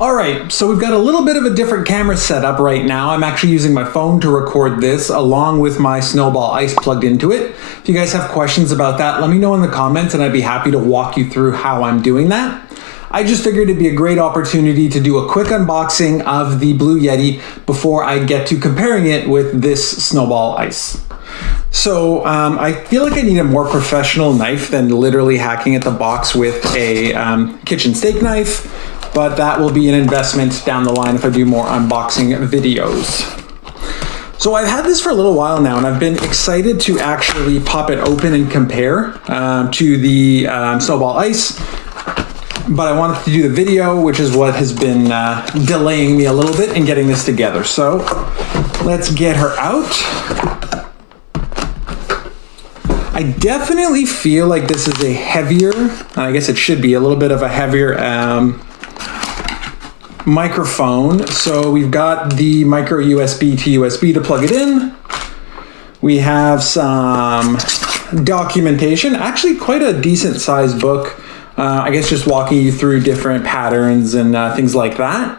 All right, so we've got a little bit of a different camera setup right now. I'm actually using my phone to record this along with my Snowball Ice plugged into it. If you guys have questions about that, let me know in the comments and I'd be happy to walk you through how I'm doing that. I just figured it'd be a great opportunity to do a quick unboxing of the Blue Yeti before I get to comparing it with this Snowball Ice. So I feel like I need a more professional knife than literally hacking at the box with a kitchen steak knife. But that will be an investment down the line if I do more unboxing videos. So I've had this for a little while now and I've been excited to actually pop it open and compare to the Snowball Ice. But I wanted to do the video, which is what has been delaying me a little bit in getting this together. So let's get her out. I definitely feel like this is a heavier, I guess it should be a little bit of a heavier microphone. So we've got the micro USB to USB to plug it in. We have some documentation, actually quite a decent sized book. I guess just walking you through different patterns and things like that,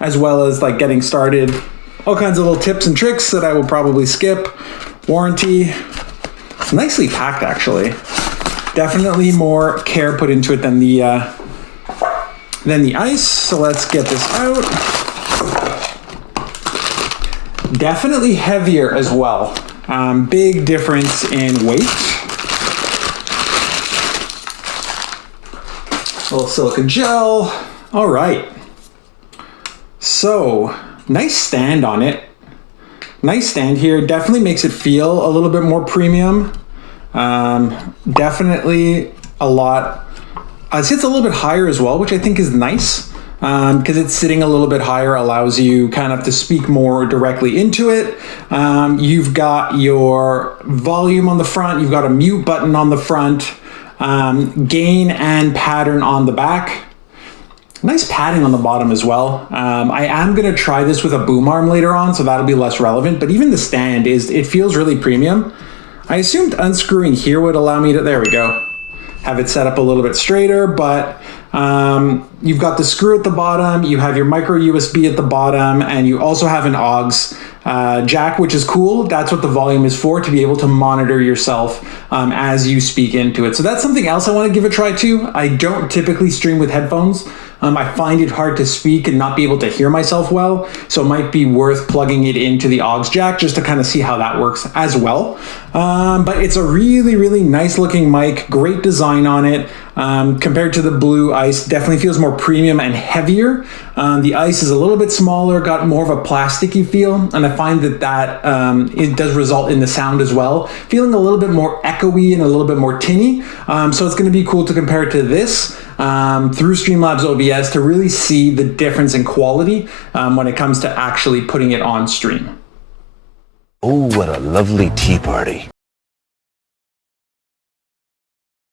as well as like getting started, all kinds of little tips and tricks that I will probably skip. Warranty, nicely packed actually. Definitely more care put into it than the ice. So let's get this out. Definitely heavier as well. Big difference in weight. A little silicone gel. All right. So nice stand on it. Nice stand here. Definitely makes it feel a little bit more premium. Definitely a lot. I'd say it's a little bit higher as well, which I think is nice because it's sitting a little bit higher, allows you kind of to speak more directly into it. You've got your volume on the front. You've got a mute button on the front. Gain and pattern on the back. Nice padding on the bottom as well. I am going to try this with a boom arm later on, so that'll be less relevant, but even the stand it feels really premium. I assumed unscrewing here would allow me to, there we go, have it set up a little bit straighter, but you've got the screw at the bottom, you have your micro USB at the bottom, and you also have an aux jack, which is cool. That's what the volume is for, to be able to monitor yourself as you speak into it. So that's something else I want to give a try too. I don't typically stream with headphones. I find it hard to speak and not be able to hear myself well. So it might be worth plugging it into the aux jack just to kind of see how that works as well. But it's a really, really nice looking mic, great design on it. Compared to the Blue Ice, definitely feels more premium and heavier. The Ice is a little bit smaller, got more of a plasticky feel, and I find that it does result in the sound as well, feeling a little bit more echoey and a little bit more tinny. So it's going to be cool to compare it to this through Streamlabs OBS to really see the difference in quality when it comes to actually putting it on stream. Oh, what a lovely tea party.